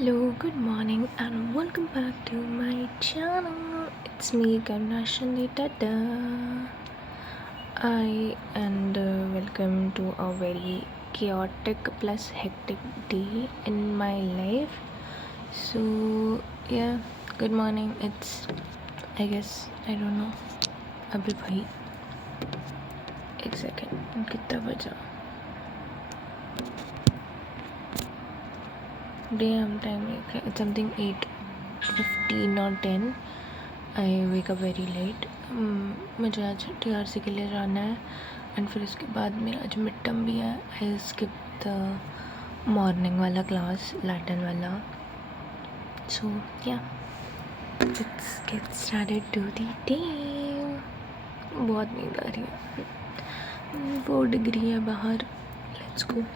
Hello, good morning, and welcome back to my channel. It's me, Karnashandi Tata. Welcome to a very chaotic plus hectic day in my life. So, yeah, good morning. I guess, I don't know. अभी भाई एक second कितना बजा Damn time, it's something 8:15 or 10. I wake up very late. मुझे आज TRC के लिए जाना है एंड फिर उसके बाद मेरा आज मिड टर्म भी है. आई स्किप द मॉर्निंग वाला क्लास, लैटिन वाला. So yeah let's get started to the day. बहुत नींद आ रही है. 4 डिग्री है बाहर. Let's go.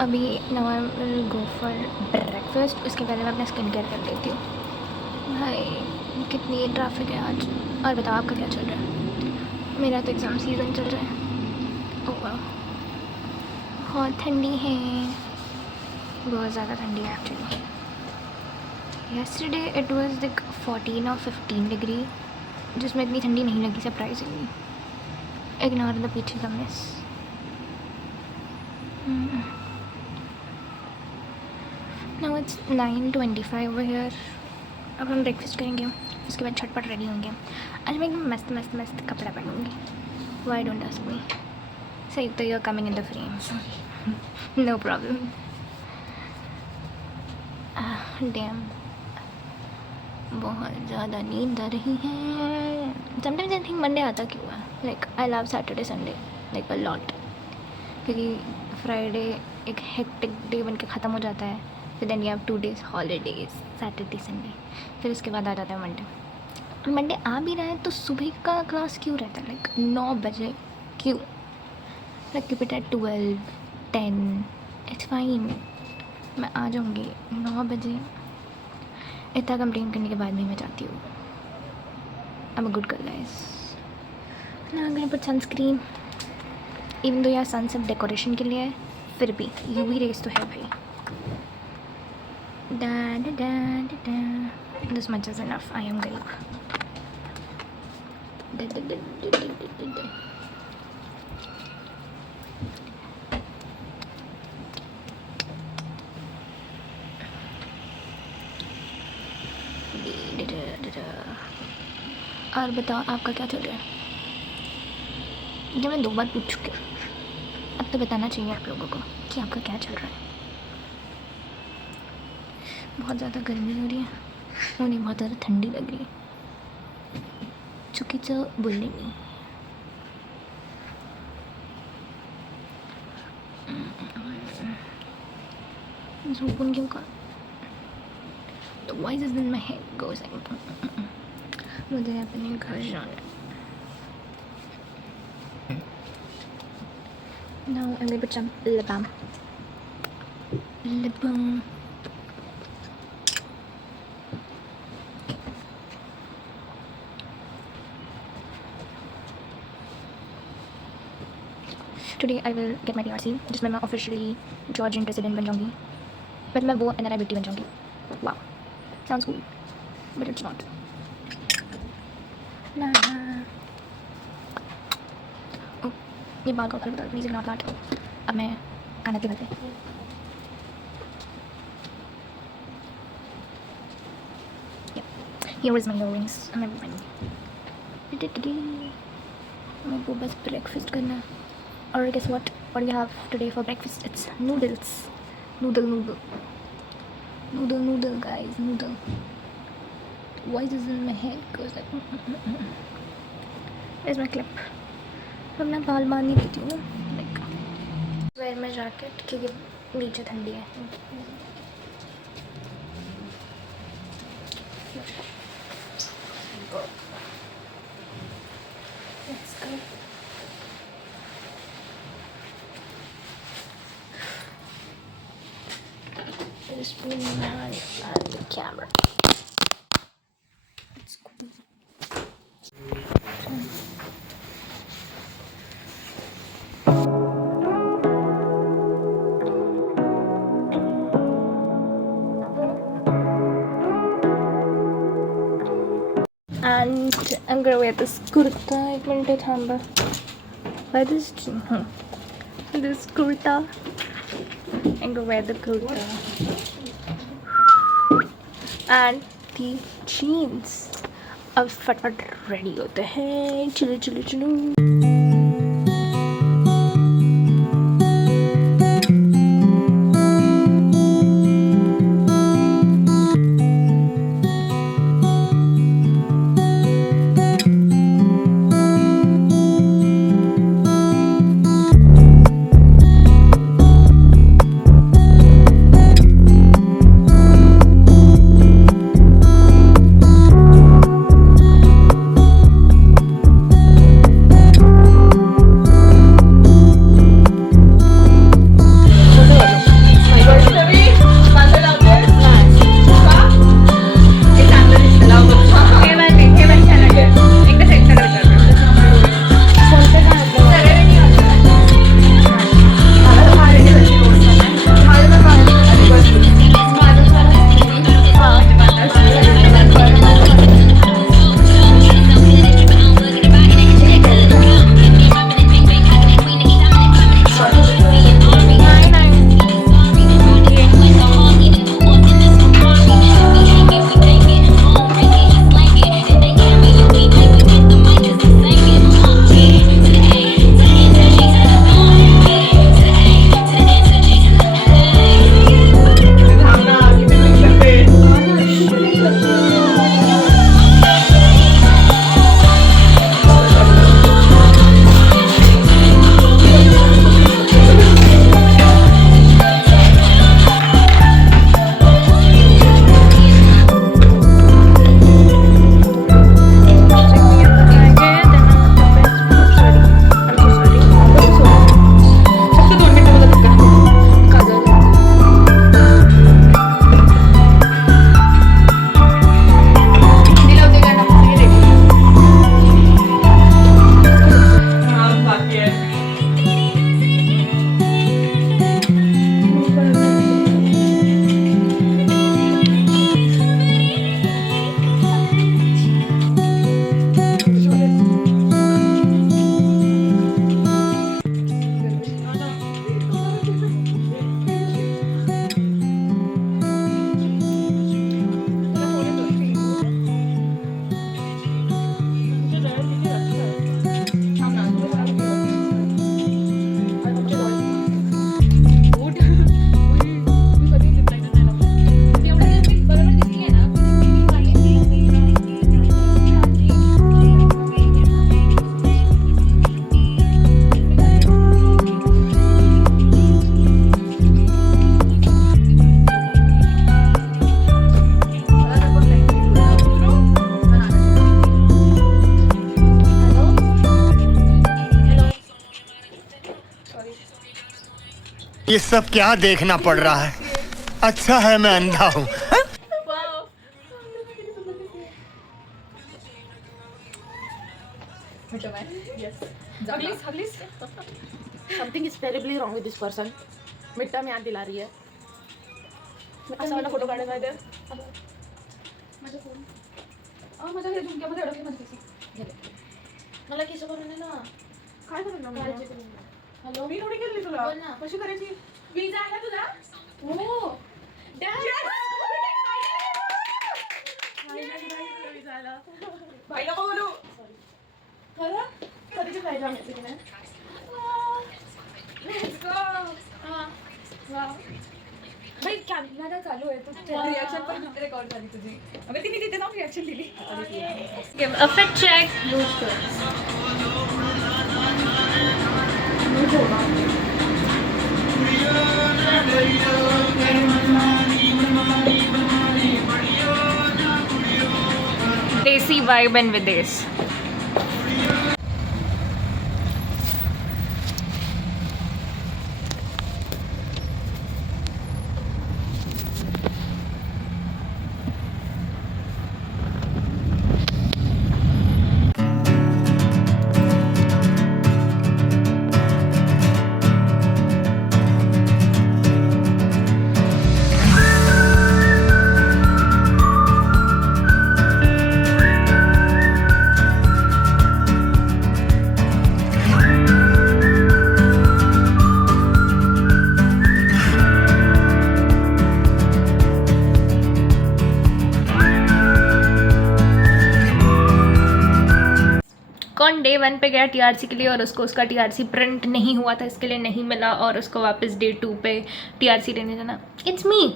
अभी now I will go for breakfast. उसके पहले मैं अपना स्किन केयर कर लेती हूँ. भाई कितनी ट्रैफिक है आज. और बताओ आपका क्या चल रहा है. मेरा तो एग्ज़ाम सीज़न चल रहा है. ओह वाह, बहुत ठंडी है. बहुत ज़्यादा ठंडी है actually. Yesterday it was like 14 और 15 डिग्री, जिसमें इतनी ठंडी नहीं लगी सरप्राइजिंगली. इग्नोर द पीछे का miss. Now it's 9:25 over here. अब हम ब्रेकफास्ट करेंगे, उसके बाद झटपट रेडी होंगे. आज मैं एकदम मस्त मस्त मस्त कपड़ा पहनूँगी. Why don't ask me. सही तो you are coming in the frame. No problem. Damn, बहुत ज़्यादा नींद आ रही है. समटाइम्स आई थिंक मंडे आता क्यों है. Like I love Saturday Sunday like a lot, क्योंकि फ्राइडे एक हेक्टिक डे बन के ख़त्म हो जाता है. फिर then you have 2 days holidays, Saturday Sunday. फिर उसके बाद आ जाता है मंडे. मंडे आ भी रहा है तो सुबह का क्लास क्यों रहता है लाइक 9 बजे. क्यों like keep it at 12, 10. It's fine. मैं आ जाऊँगी 9 बजे. इतना कंप्लेन करने के बाद भी मैं जाती हूँ. I am a good girl guys. Now I am going to put sunscreen. Even though यार सन सब डेकोरेशन के लिए है, फिर भी यूवी रेस तो है भाई. This much is enough. I am गरीब. और बताओ आपका क्या चल रहा है. ये मैं 2 बार पूछ चुकी हूँ. अब तो बताना चाहिए आप लोगों को कि आपका क्या चल रहा है. बहुत ज़्यादा गर्मी हो रही है. वो नहीं, बहुत ज़्यादा ठंडी लग रही है. चुकीचं बोलले मी. झोपून घेऊ का? The voices in my head goes like मुझे अपने घर जाना. Now I'm going to put some lip balm. Lip balm. Today I will get my TRC जिसमें मैं officially Georgian resident बन जाऊँगी. but मैं वो NRI बेटी बन जाऊँगी. Wow, sounds cool, but it's not. ना oh, ये बाल का कलर प्लीज नॉट लाट. अब मैं कानत के करते. Here is my earrings and everything. मैं वो बस breakfast करना है. Or guess what do we have today for breakfast? It's noodles. Noodle guys, noodle. Voice is in my head goes like Where's my clip? अब मैं बाल बांध नहीं देती हूँ ना, like wear my jacket क्योंकि नीचे ठंडी है. Let's go. Just put my hand on the camera. It's cool. And I'm gonna wear this kurta. एक मिनट थांबा. Why this kurta? I'm gonna wear the kurta and the jeans. अब फटाफट ready होते हैं. चलो. ये सब क्या देखना पड़ रहा है? अच्छा है मैं अंधा हूँ। Something is terribly wrong with this person. मिट्टा मी याद दिला रही है. असा वाला फोटो काढायचा आहे ते. माझा फोन माझा हे झुमक्या मध्ये अडकले माझे केस. मला केस करून दे ना. काय करणार मी? हॅलो मी थोडी केली तुला. कशी करायची? वीजा आहे तुला? हो. भाई नको बोलू. खरं कधीची प्राईज आम्ही तिकडे. Let's go. भाई कॅमेरा चालू आहे. तू रिॲक्शन पण रेकॉर्ड झाली तुझी. अगं तिने तिथे जाऊन रिॲक्शन दिली. Give a fit check. Lose curves. Desi vibe and Videsh. कौन डे 1 पे गया टीआरसी के लिए और उसको उसका टीआरसी प्रिंट नहीं हुआ था, इसके लिए नहीं मिला और उसको वापस डे 2 पे टीआरसी लेने जाना? It's me.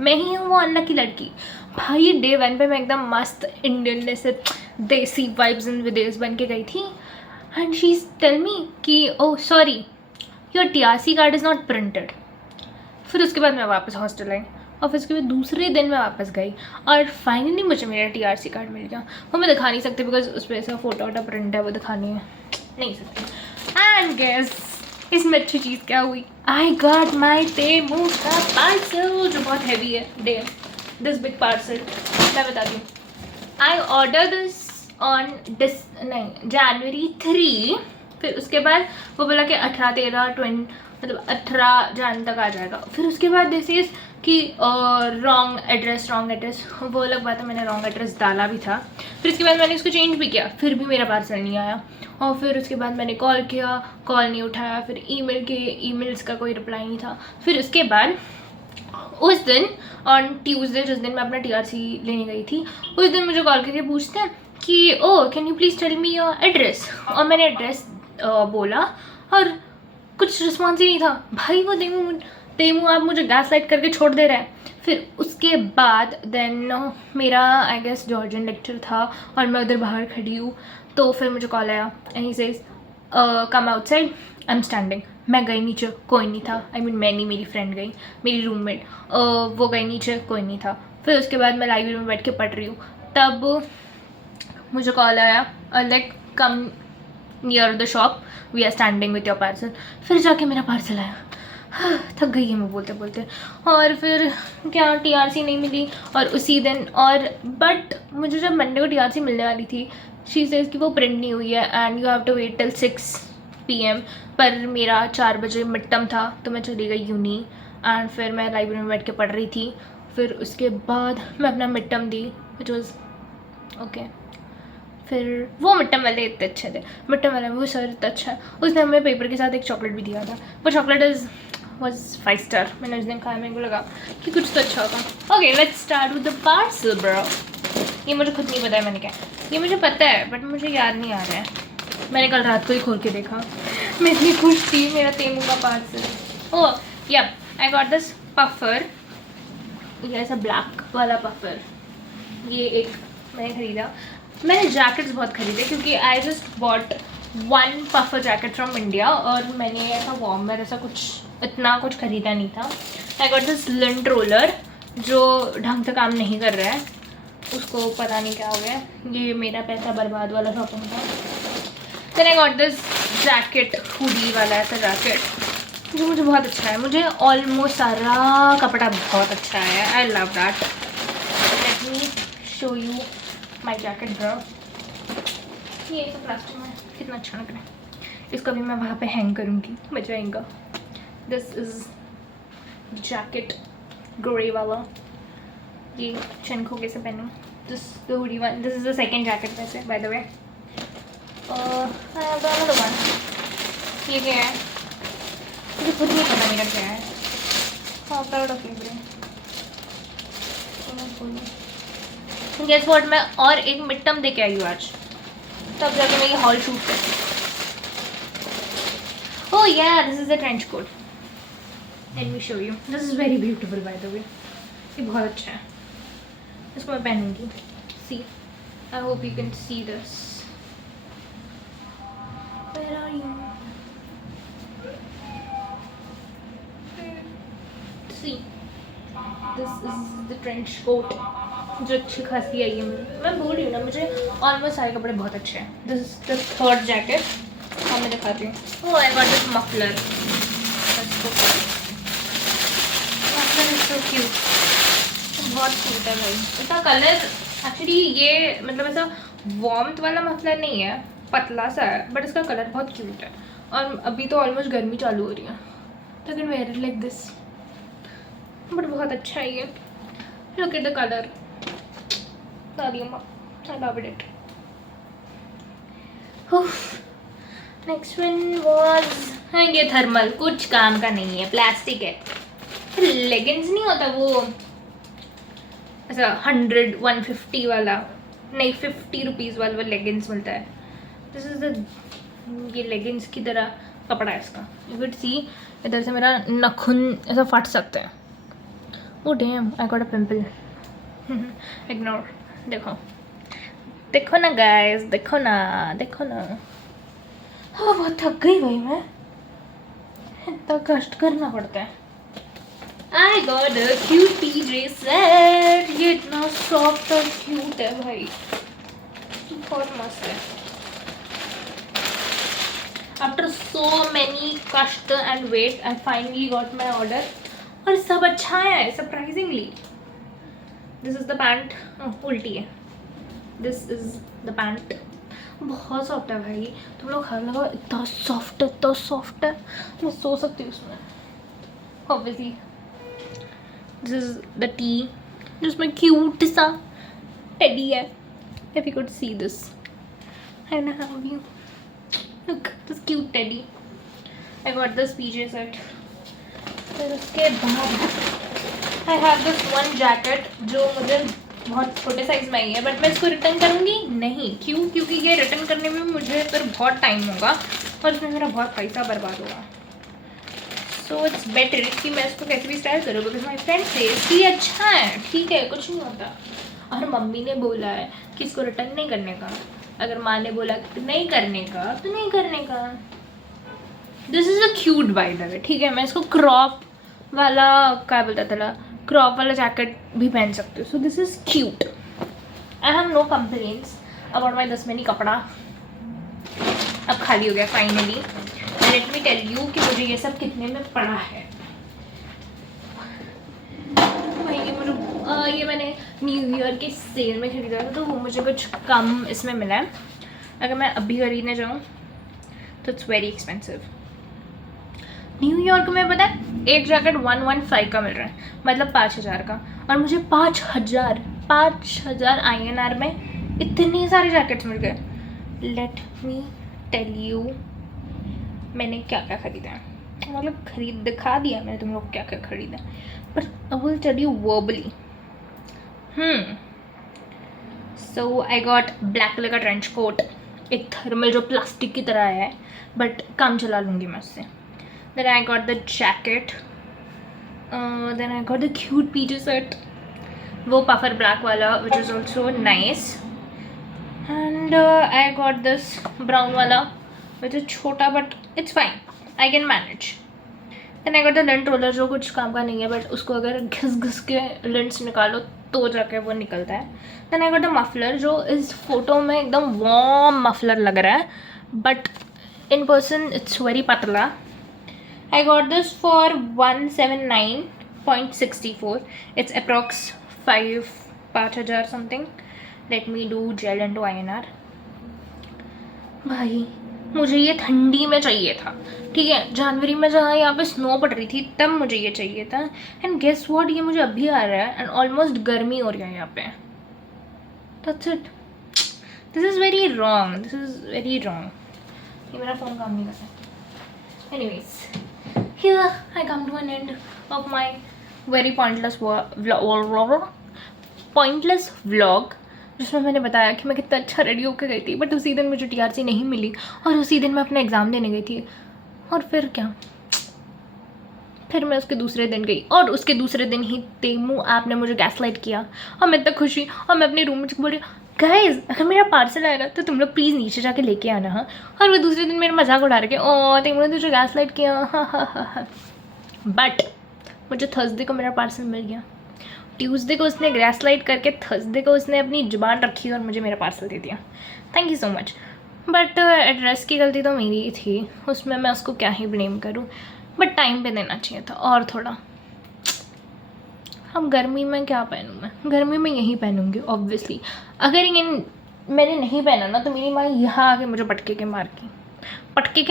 मैं ही हूँ वो अनलकी लड़की. भाई डे 1 पे मैं एकदम मस्त इंडियन से देसी वाइब्स इन विदेश बन के गई थी एंड शी टेल मी कि oh sorry your TRC card is not printed. फिर उसके बाद मैं वापस हॉस्टल आई और फिर उसके बाद दूसरे दिन मैं वापस गई और फाइनली मुझे मेरा टीआरसी कार्ड मिल गया. वो मैं दिखा नहीं सकती बिकॉज उस पर ऐसा फोटो वोटो प्रिंट है, वो दिखानी है नहीं सकती. एंड गेस इसमें अच्छी चीज़ क्या हुई? आई गॉट माई तेमू का पार्सल जो बहुत हैवी है. दिस बिग पार्सल मैं बताती हूँ. I order this on January 3. फिर उसके बाद वो बोला कि 18, 13, 20 मतलब 18 जान तक आ जाएगा. फिर उसके बाद दिस इज़ कि रॉन्ग एड्रेस. वो अलग बात है, मैंने रॉन्ग एड्रेस डाला भी था. फिर उसके बाद मैंने इसको चेंज भी किया, फिर भी मेरा पार्सल नहीं आया. और फिर उसके बाद मैंने कॉल किया, कॉल नहीं उठाया. फिर ईमेल्स का कोई रिप्लाई नहीं था. फिर उसके बाद उस दिन ऑन ट्यूसडे जिस दिन मैं अपना टीआरसी लेने गई थी, उस दिन मुझे कॉल करके पूछते हैं कि oh can you please tell me your address. और मैंने एड्रेस बोला और कुछ रिस्पॉन्स ही नहीं था. भाई वो तेमू आप मुझे गैस लाइट करके छोड़ दे रहे हैं. फिर उसके बाद देन मेरा आई गेस जॉर्जियन लेक्चर था और मैं उधर बाहर खड़ी हूँ. तो फिर मुझे कॉल आया and he says come outside, I am standing. मैं गई नीचे, कोई नहीं था. आई मीन मैं नहीं, मेरी फ्रेंड गई, मेरी रूममेट वो गई नीचे, कोई नहीं था. फिर उसके बाद मैं लाइब्रेरी में बैठ के पढ़ रही हूँ, तब मुझे कॉल आया like come near the shop, we are standing with your parcel. फिर जाके मेरा पार्सल आया. थक गई है मैं बोलते बोलते. और फिर क्या टीआरसी नहीं मिली और उसी दिन और बट मुझे जब मंडे को टीआरसी मिलने वाली थी, शी सेज कि वो प्रिंट नहीं हुई है and you have to wait till 6 PM. पर मेरा 4 बजे मिड टर्म था तो मैं चली गई यूनी एंड फिर मैं लाइब्रेरी में बैठ के पढ़ रही थी. फिर उसके बाद मैं अपना mid term the which was okay. फिर वो मिड टर्म वाले इतने अच्छे थे. मिड टर्म वाला वो सर इतना अच्छा है, उसने हमें पेपर के साथ एक चॉकलेट भी दिया था. वो चॉकलेट was 5 star. मैंने उस दिन खाया, मेरे को लगा कि कुछ तो अच्छा होगा. Okay let's start with the parcel bro. ये मुझे खुद नहीं पता है मैंने क्या. ये मुझे पता है बट मुझे याद नहीं आ रहा है. मैंने कल रात को ही खोल के देखा. मैं इतनी खुश थी मेरा तेमू का parcel. Oh yup, I got this puffer. ये ऐसा ब्लैक वाला पफर. ये एक मैंने ख़रीदा. मैंने जैकेट्स बहुत ख़रीदे क्योंकि I just bought 1 puffer jacket from India और मैंने ऐसा वार्मर ऐसा कुछ इतना कुछ ख़रीदा नहीं था. आई गॉट दिस लिंट रोलर जो ढंग से काम नहीं कर रहा है, उसको पता नहीं क्या हो गया. ये मेरा पैसा बर्बाद वाला शॉपिंग था. Then I got this jacket, hoodie वाला ऐसा जैकेट. जो मुझे बहुत अच्छा है, मुझे ऑलमोस्ट सारा कपड़ा बहुत अच्छा है। I love that. Let me show you my jacket bro. ये तो प्लास्टिक में कितना अच्छा लग रहा है। इसको भी मैं वहाँ पे हैंग करूँगी, मजा आएगा। दिस इज़ जैकेट ग्रे वाला, ये चनखो कैसे पहनूँ। This the hoodie one, this is the second jacket वैसे बाय द वे। वन ये क्या है मुझे खुद नहीं पता मेरा क्या है। हाँ proud of you bro. Guess what, मैं और एक मिड टर्म दे के आई हूँ आज, तब जाके मैं ये हॉल शूट करती हूँ। Oh yeah, this is the trench coat. Let me show you. This is very beautiful by the way. ये बहुत अच्छा है, इसको मैं पहनूंगी। See, I hope you can see this. Where are you? See, this is the trench coat. जो अच्छी खासी आई है मुझे, मैं बोल रही हूँ ना, मुझे ऑलमोस्ट सारे कपड़े बहुत अच्छे हैं। This is the third jacket, हाँ मैं दिखाती हूँ। Oh I got this muffler, muffler is so cute, बहुत क्यूट है भाई। इसका कलर एक्चुअली ये मतलब ऐसा वार्मथ वाला मफलर नहीं है, पतला सा है, बट इसका कलर बहुत क्यूट है। और अभी तो ऑलमोस्ट गर्मी चालू हो रही है, तो can wear it like this, but बहुत अच्छा है ये। लुक एट द कलर, दादी अम्मा, I love it. Next one was ये थर्मल, कुछ काम का नहीं है, प्लास्टिक है। लेगिंग्स नहीं होता वो ऐसा 100-150 वाला, नहीं 50 रुपीज़ वाला लेगिंग्स मिलता है। दिस इज द, ये लेगिंग्स की तरह कपड़ा है इसका। यू कैन सी इधर से मेरा नाखून ऐसा फट सकता है। Oh damn, I got a pimple. Ignore. देखो देखो ना गाइस, देखो ना, देखो ना। हाँ बहुत थक गई भाई मैं, इतना कष्ट करना पड़ता है। I got a cute PJ set. ये इतना सॉफ्ट और क्यूट है भाई, बहुत मस्त है। After so many कष्ट and wait, I finally got my order और सब अच्छा है surprisingly. This is the pant. उल्टी है। This is the pant. बहुत सॉफ्ट है भाई, तुम लोग हाथ लगाओ, इतना सॉफ्ट है, इतना सॉफ्ट है, मैं सो सकती हूँ उसमें। Obviously, this is the tea, जिसमें क्यूट सा टेडी है। If you could see this, I don't know how you look this cute teddy. I got this PJ set. फिर उसके बाद I have this one jacket जो मुझे बहुत छोटे साइज में आई है, बट मैं इसको रिटर्न करूँगी नहीं। क्यों? क्योंकि ये रिटर्न करने में मुझे फिर बहुत टाइम होगा और इसमें मेरा बहुत पैसा बर्बाद होगा। सो इट्स बेटर कि मैं इसको कैसे भी स्टाइल करूँ, बिकॉज माई फ्रेंड से कि अच्छा है, ठीक है, कुछ नहीं होता। और मम्मी ने बोला है कि इसको रिटर्न नहीं करने का, अगर माँ ने बोला नहीं करने का तो नहीं करने का। This is a cute by the way, ठीक है। मैं इसको क्रॉप वाला क्या बोलता था, क्रॉप वाला जैकेट भी पहन सकती हूँ। So this is cute. I have no complaints about my दसमनी कपड़ा। अब खाली हो गया finally. Let me tell you कि मुझे ये सब कितने में पड़ा है। भाई ये मैंने न्यू ईयर के सेल में खरीदा था, तो वो मुझे कुछ कम इसमें मिला है। अगर मैं अभी खरीदने जाऊँ तो इट्स वेरी एक्सपेंसिव। न्यूयॉर्क में पता है एक जैकेट 115 का मिल रहा है, मतलब 5000 का, और मुझे 5000 INR में इतने सारे जैकेट्स मिल गए। लेट मी टेल यू मैंने क्या क्या खरीदा है, मतलब खरीद दिखा दिया मैंने तुम लोग क्या क्या खरीदा, but I will tell you verbally. So I got black colour का ट्रेंच कोट, एक थर्मल जो प्लास्टिक की तरह है, बट काम चला लूँगी मैं उससे। Then I got the jacket. Then I got the cute PJ set. वो puffer black वाला, which is also nice. And I got this brown वाला, which is छोटा but it's fine. I can manage. Then I got the lint roller जो कुछ काम का नहीं है, but उसको अगर घिस के lints निकालो तो जाके वो निकलता है। Then I got the muffler जो इस फोटो में एकदम warm muffler लग रहा है, but in person it's very पतला। I got this for 179.64. It's approx 5,000 something. Let me do gel into INR. भाई मुझे ये ठंडी में चाहिए था, ठीक है, जनवरी में जहाँ यहाँ पे स्नो पड़ रही थी तब मुझे ये चाहिए था. एंड गेस व्हाट, ये मुझे अभी आ रहा है एंड ऑलमोस्ट गर्मी हो रही है यहाँ पे. That's it. This is very wrong, this is very wrong. ये मेरा फ़ोन काम नहीं कर रहा. Anyways, here I come to an end of my very pointless vlog, जिसमें मैंने बताया कि मैं कितना अच्छा रेडी होकर गई थी, बट उसी दिन मुझे TRC नहीं मिली और उसी दिन मैं अपना एग्ज़ाम देने गई थी. और फिर क्या, फिर मैं उसके दूसरे दिन गई और उसके दूसरे दिन ही तेमू ऐप ने मुझे गैसलाइट किया और मैं इतना खुश हुई और मैं अपने रूम में बोल रही गाइस अगर मेरा पार्सल आया ना तो तुम लोग प्लीज़ नीचे जाके लेके आना. हाँ, और वो दूसरे दिन मेरा मजाक उड़ा रहे ओ तेमू ने तुझे गैसलाइट किया. हाँ. बट मुझे थर्सडे को मेरा पार्सल मिल गया. ट्यूसडे को उसने गैसलाइट करके थर्सडे को उसने अपनी जुबान रखी और मुझे मेरा पार्सल दे दिया. Thank you so much. But address की गलती तो मेरी ही थी, उसमें मैं उसको क्या ही ब्लेम करूँ. बट टाइम पे देना चाहिए था और थोड़ा. अब गर्मी में क्या पहनूँ मैं, गर्मी में यही पहनूँगी ऑब्वियसली. अगर ये मैंने नहीं पहना ना तो मेरी माँ यहाँ आके मुझे पटके के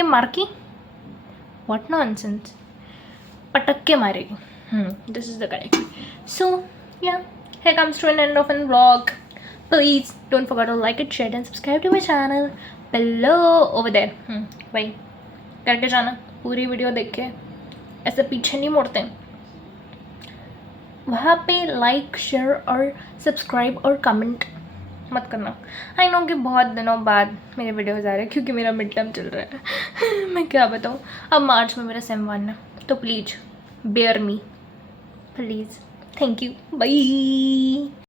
मार की व्हाट नॉनसेंस, पटक के मारेगी. This is the correct. So yeah here comes to an end of an vlog. Please don't forget to like it, share and subscribe to my channel below over there. भाई करके जाना, पूरी video देख के ऐसे पीछे नहीं मुड़ते. वहाँ पे लाइक, शेयर और सब्सक्राइब और कमेंट मत करना. आई नो कि बहुत दिनों बाद मेरे वीडियोज़ आ रहे हैं क्योंकि मेरा मिड टर्म चल रहा है. मैं क्या बताऊँ, अब मार्च में मेरा सेम 1 है, तो please bear me please. Thank you, bye.